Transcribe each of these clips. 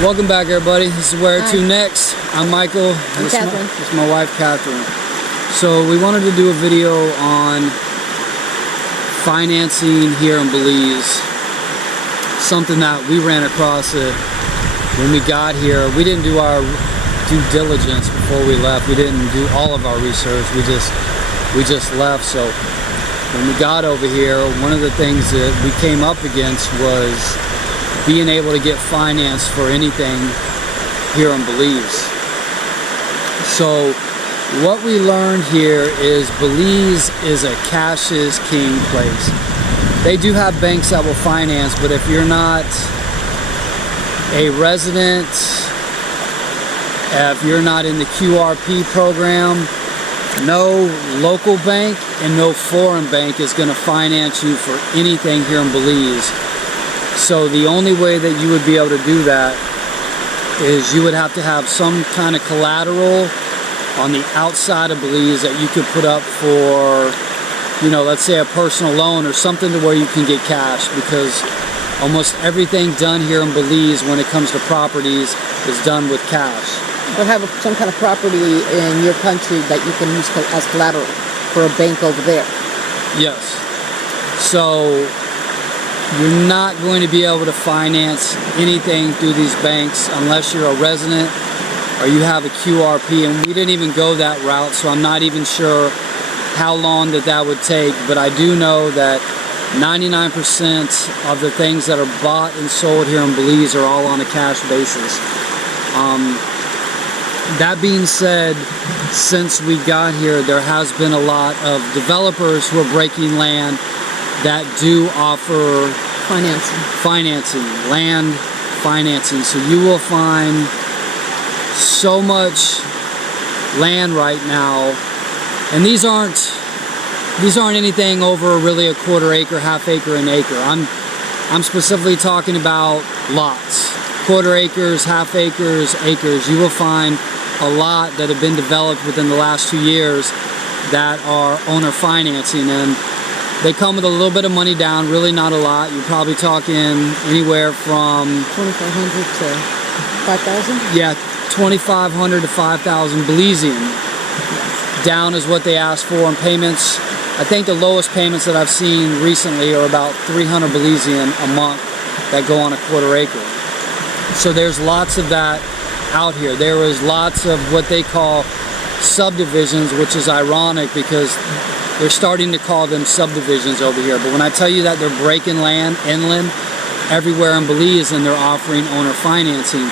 Welcome back, everybody. This is Where To Next. I'm Michael. I'm Catherine. This is my wife, Catherine. So we wanted to do a video on financing here in Belize. Something that we ran across it when we got here. We didn't do our due diligence before we left. We didn't do all of our research. We just left. So when we got over here, one of the things that we came up against was being able to get finance for anything here in Belize. So what we learned here is Belize is a cash is king place. They do have banks that will finance, but if you're not a resident, if you're not in the QRP program, no local bank and no foreign bank is going to finance you for anything here in Belize. So the only way that you would be able to do that is you would have to have some kind of collateral on the outside of Belize that you could put up for, you know, let's say a personal loan or something to where you can get cash, because almost everything done here in Belize when it comes to properties is done with cash. But have some kind of property in your country that you can use as collateral for a bank over there. Yes. So you're not going to be able to finance anything through these banks unless you're a resident or you have a QRP, and we didn't even go that route, so I'm not even sure how long that would take, but I do know that 99% of the things that are bought and sold here in Belize are all on a cash basis. That being said, since we got here, there has been a lot of developers who are breaking land that do offer financing, land financing. So you will find so much land right now, and these aren't anything over really a quarter acre, half acre, an acre. I'm specifically talking about lots, quarter acres, half acres, acres. You will find a lot that have been developed within the last 2 years that are owner financing, and they come with a little bit of money down, really not a lot. You're probably talking anywhere from $2,500 to $5,000? Yeah, $2,500 to $5,000 Belizean. Down is what they ask for, and payments, I think the lowest payments that I've seen recently are about 300 Belizean a month that go on a quarter acre. So there's lots of that out here. There is lots of what they call subdivisions, which is ironic because they're starting to call them subdivisions over here. But when I tell you that they're breaking land inland everywhere in Belize and they're offering owner financing,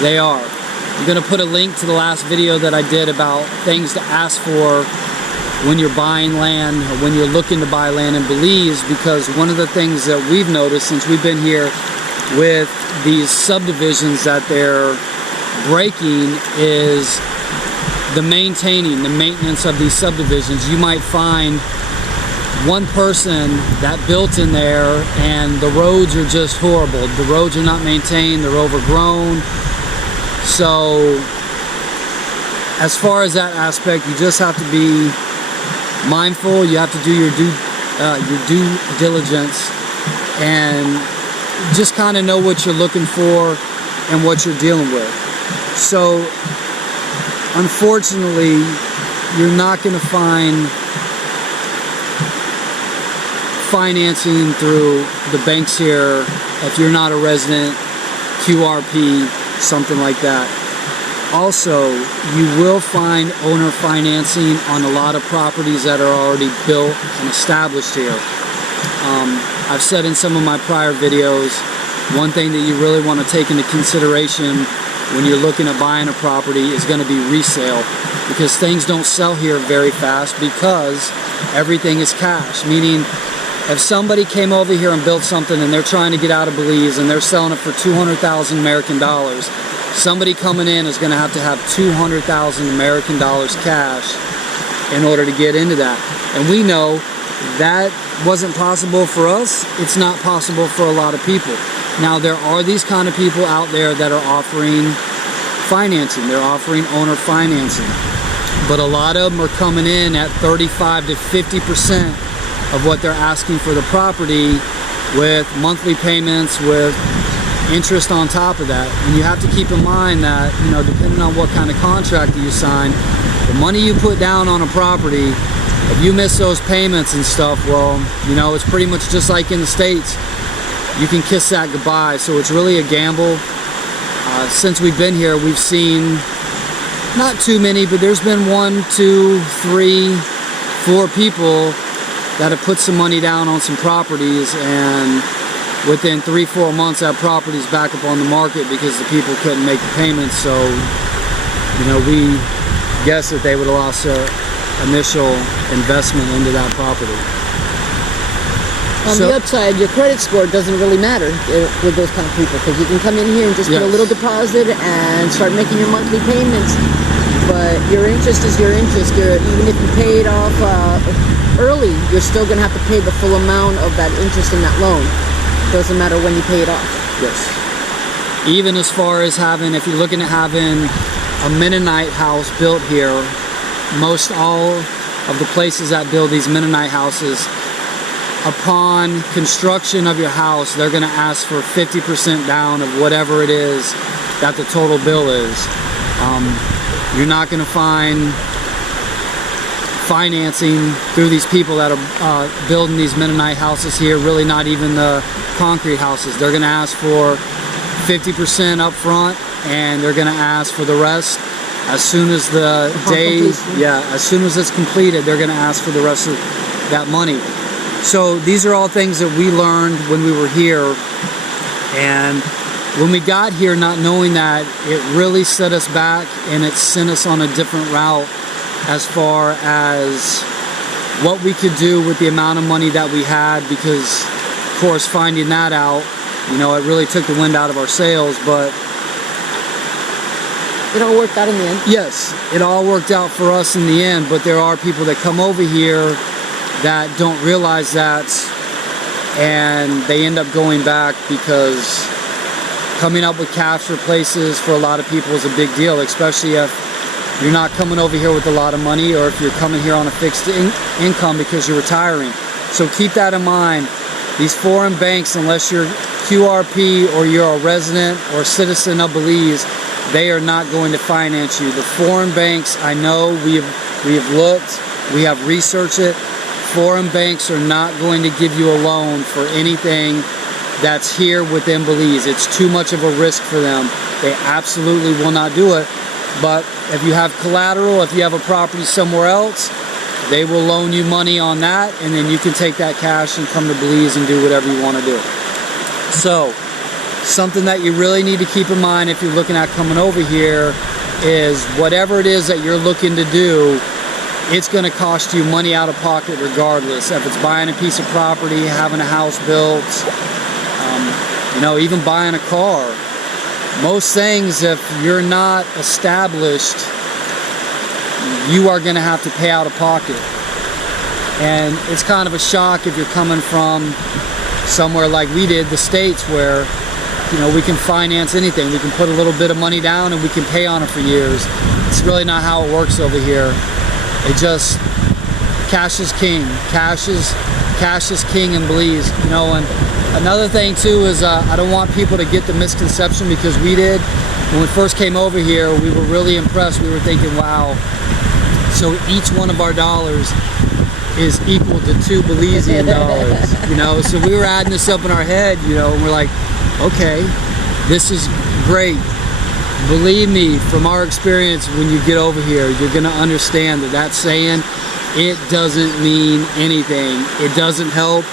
they are. I'm going to put a link to the last video that I did about things to ask for when you're buying land or when you're looking to buy land in Belize, because one of the things that we've noticed since we've been here with these subdivisions that they're breaking is the maintenance of these subdivisions. You might find one person that built in there and the roads are just horrible. The roads are not maintained, they're overgrown. So as far as that aspect, you just have to be mindful. You have to do your due diligence and just kind of know what you're looking for and what you're dealing with. So unfortunately, you're not going to find financing through the banks here if you're not a resident, QRP, something like that. Also, you will find owner financing on a lot of properties that are already built and established here. I've said in some of my prior videos, one thing that you really want to take into consideration when you're looking at buying a property is going to be resale, because things don't sell here very fast because everything is cash. Meaning, if somebody came over here and built something and they're trying to get out of Belize and they're selling it for 200,000 American dollars, somebody coming in is going to have 200,000 American dollars cash in order to get into that. And we know that wasn't possible for us. It's not possible for a lot of people. Now, there are these kind of people out there that are offering financing. They're offering owner financing. But a lot of them are coming in at 35 to 50% of what they're asking for the property, with monthly payments, with interest on top of that. And you have to keep in mind that, you know, depending on what kind of contract that you sign, the money you put down on a property, if you miss those payments and stuff, well, you know, it's pretty much just like in the States. You can kiss that goodbye. So it's really a gamble. Since we've been here, we've seen not too many, but there's been 1, 2, 3, 4 people that have put some money down on some properties, and within 3-4 months that property's back up on the market because the people couldn't make the payments. So, you know, we guess that they would have lost their initial investment into that property. On the upside, your credit score doesn't really matter with those kind of people, because you can come in here and just put a little deposit and start making your monthly payments. But your interest is your interest. Even if you pay it off early, you're still going to have to pay the full amount of that interest in that loan. Doesn't matter when you pay it off. Yes. Even as far as having, if you're looking at having a Mennonite house built here, most all of the places that build these Mennonite houses, upon construction of your house, they're going to ask for 50% down of whatever it is that the total bill is. You're not going to find financing through these people that are building these Mennonite houses here, really not even the concrete houses. They're going to ask for 50% up front, and they're going to ask for the rest as soon as the day, as soon as it's completed, they're going to ask for the rest of that money. So these are all things that we learned when we were here, and when we got here, not knowing that, it really set us back and it sent us on a different route as far as what we could do with the amount of money that we had, because of course finding that out, you know, it really took the wind out of our sails. But it all worked out in the end. Yes, it all worked out for us in the end, but there are people that come over here that don't realize that, and they end up going back, because coming up with cash for places for a lot of people is a big deal, especially if you're not coming over here with a lot of money, or if you're coming here on a fixed income because you're retiring. So keep that in mind. These foreign banks, unless you're QRP or you're a resident or citizen of Belize, they are not going to finance you. The foreign banks, I know, we have looked, we have researched it. Foreign banks are not going to give you a loan for anything that's here within Belize. It's too much of a risk for them. They absolutely will not do it. But if you have collateral, if you have a property somewhere else, they will loan you money on that, and then you can take that cash and come to Belize and do whatever you want to do. So, something that you really need to keep in mind if you're looking at coming over here is whatever it is that you're looking to do, it's going to cost you money out of pocket regardless. If it's buying a piece of property, having a house built, you know, even buying a car. Most things, if you're not established, you are going to have to pay out of pocket. And it's kind of a shock if you're coming from somewhere like we did, the States, where, you know, we can finance anything. We can put a little bit of money down and we can pay on it for years. It's really not how it works over here. It just, cash is king. Cash is king in Belize, you know. And another thing too is I don't want people to get the misconception, because we did. When we first came over here, we were really impressed. We were thinking, wow, so each one of our dollars is equal to 2 Belizean dollars, you know. So we were adding this up in our head, you know, and we're like, okay, this is great. Believe me, from our experience, when you get over here, you're going to understand that that saying, it doesn't mean anything. It doesn't help.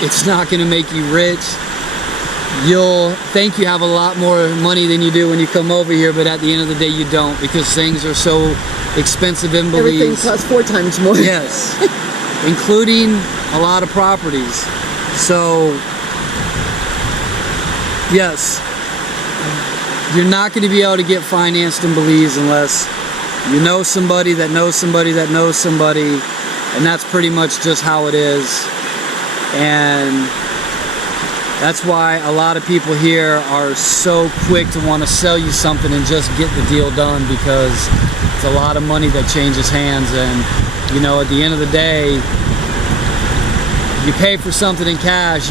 It's not going to make you rich. You'll think you have a lot more money than you do when you come over here, but at the end of the day, you don't, because things are so expensive in Belize. Everything costs 4 times more. Yes, including a lot of properties. So, yes, you're not going to be able to get financed in Belize unless you know somebody that knows somebody that knows somebody, and that's pretty much just how it is. And that's why a lot of people here are so quick to want to sell you something and just get the deal done, because it's a lot of money that changes hands. And, you know, at the end of the day, you pay for something in cash,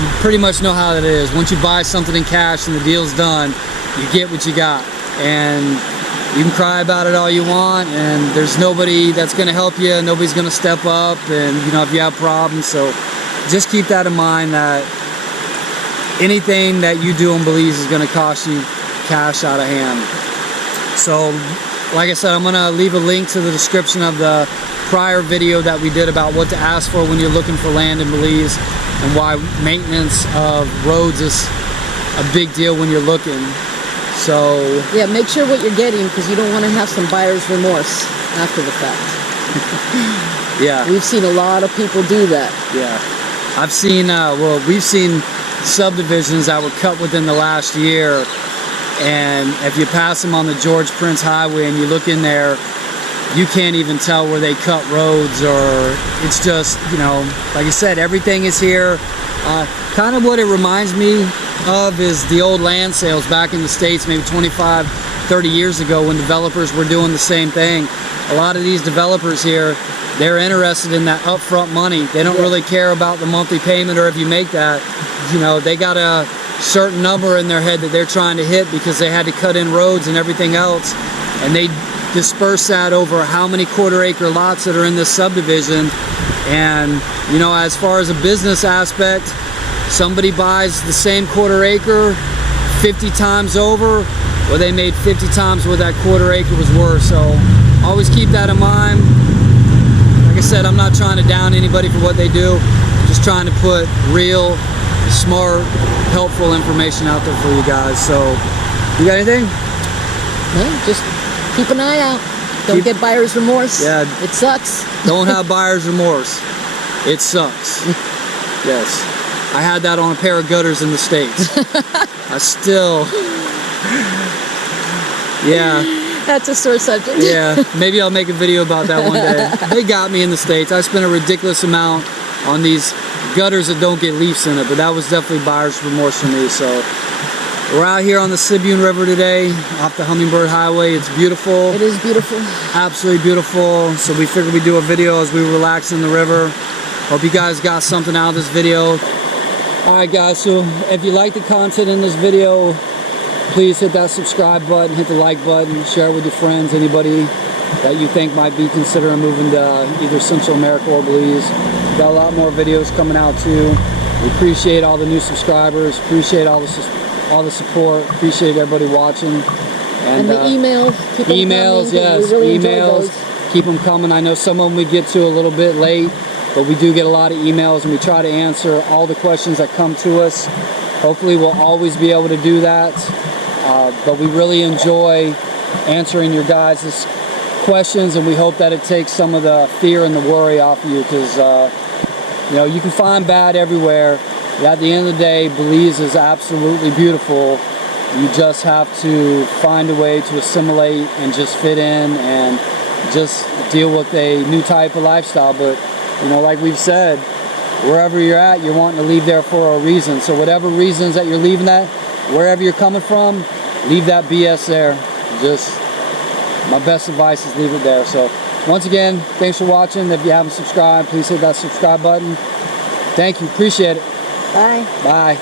you pretty much know how that is. Once you buy something in cash and the deal's done, you get what you got. And you can cry about it all you want, and there's nobody that's going to help you. Nobody's going to step up, and you know, if you have problems. So just keep that in mind, that anything that you do in Belize is going to cost you cash out of hand. So like I said, I'm going to leave a link to the description of the prior video that we did about what to ask for when you're looking for land in Belize, and why maintenance of roads is a big deal when you're looking. So yeah, make sure what you're getting, because you don't want to have some buyer's remorse after the fact. Yeah, we've seen a lot of people do that. Yeah, I've seen well, we've seen subdivisions that were cut within the last year, and if you pass them on the George Prince Highway and you look in there, you can't even tell where they cut roads, or it's just, you know, like I said, everything is here. Kind of what it reminds me of is the old land sales back in the States, maybe 25, 30 years ago, when developers were doing the same thing. A lot of these developers here, they're interested in that upfront money. They don't really care about the monthly payment, or if you make that, you know, they got a certain number in their head that they're trying to hit, because they had to cut in roads and everything else, and they disperse that over how many quarter-acre lots that are in this subdivision. And you know, as far as a business aspect, somebody buys the same quarter-acre 50 times over, well, they made 50 times what that quarter-acre was worth. So always keep that in mind. Like I said, I'm not trying to down anybody for what they do. I'm just trying to put real, smart, helpful information out there for you guys. So, you got anything? No, just keep an eye out. Don't get buyer's remorse. Yeah. It sucks. Don't have buyer's remorse. It sucks. Yes. I had that on a pair of gutters in the States. I still... Yeah. That's a sore subject. Yeah. Maybe I'll make a video about that one day. They got me in the States. I spent a ridiculous amount on these gutters that don't get leaves in it, but that was definitely buyer's remorse for me. So we're out here on the Sibune River today, off the Hummingbird Highway. It's beautiful. It is beautiful. Absolutely beautiful. So we figured we'd do a video as we relax in the river. Hope you guys got something out of this video. Alright guys, so if you like the content in this video, please hit that subscribe button, hit the like button, share it with your friends, anybody that you think might be considering moving to either Central America or Belize. We've got a lot more videos coming out too. We appreciate all the new subscribers, appreciate all the support, appreciate everybody watching. And the emails, keep them coming, yes, really emails, keep them coming. I know some of them we get to a little bit late, but we do get a lot of emails, and we try to answer all the questions that come to us. Hopefully we'll always be able to do that, but we really enjoy answering your guys' questions, and we hope that it takes some of the fear and the worry off of you, because you know, you can find bad everywhere. But at the end of the day, Belize is absolutely beautiful. You just have to find a way to assimilate and just fit in and just deal with a new type of lifestyle. But you know, like we've said, wherever you're at, you're wanting to leave there for a reason. So whatever reasons that you're leaving that, wherever you're coming from, leave that BS there. Just, my best advice is leave it there. So once again, thanks for watching. If you haven't subscribed, please hit that subscribe button. Thank you, appreciate it. Bye. Bye.